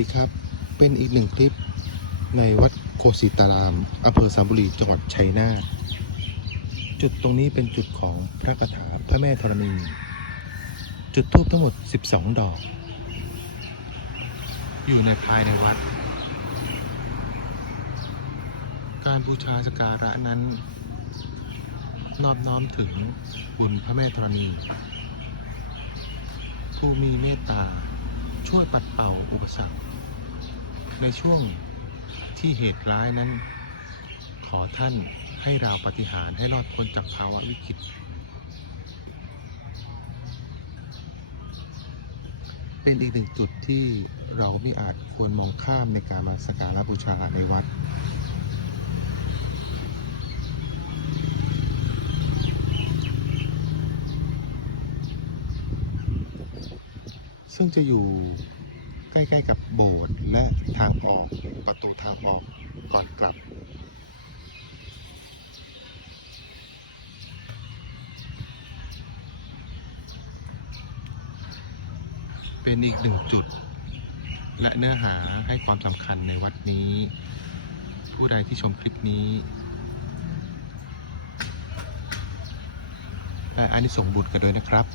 ดีครับ เป็นอีกหนึ่งคลิปในวัดโคสิตารามอำเภอสามบุรีจังหวัดชัยนาทจุดตรงนี้เป็นจุดของพระคาถาพระแม่ธรณี จุดทูบทั้งหมด 12 ดอก อยู่ในภายในวัด การบูชาสการะนั้น นอบน้อมถึงบุญพระแม่ธรณี ผู้มีเมตตา วยปัดเป่าอุปสรรค ในช่วงที่เหตุร้ายนั้น ขอท่านให้ราวปฏิหารให้รอดพ้นจากภาวะวิกฤตเป็นอีกหนึ่งจุดที่เราไม่อาจควรมองข้ามในการมาสักการะบูชาในวัด ซึ่งจะอยู่ใกล้ ๆ กับโบสถ์และทางออกประตูทางออกก่อนกลับ เป็นอีกหนึ่งจุด และเนื้อหาให้ความสำคัญในวัดนี้ ผู้ใดที่ชมคลิปนี้และอานิสงส์บุญกันด้วยนะครับ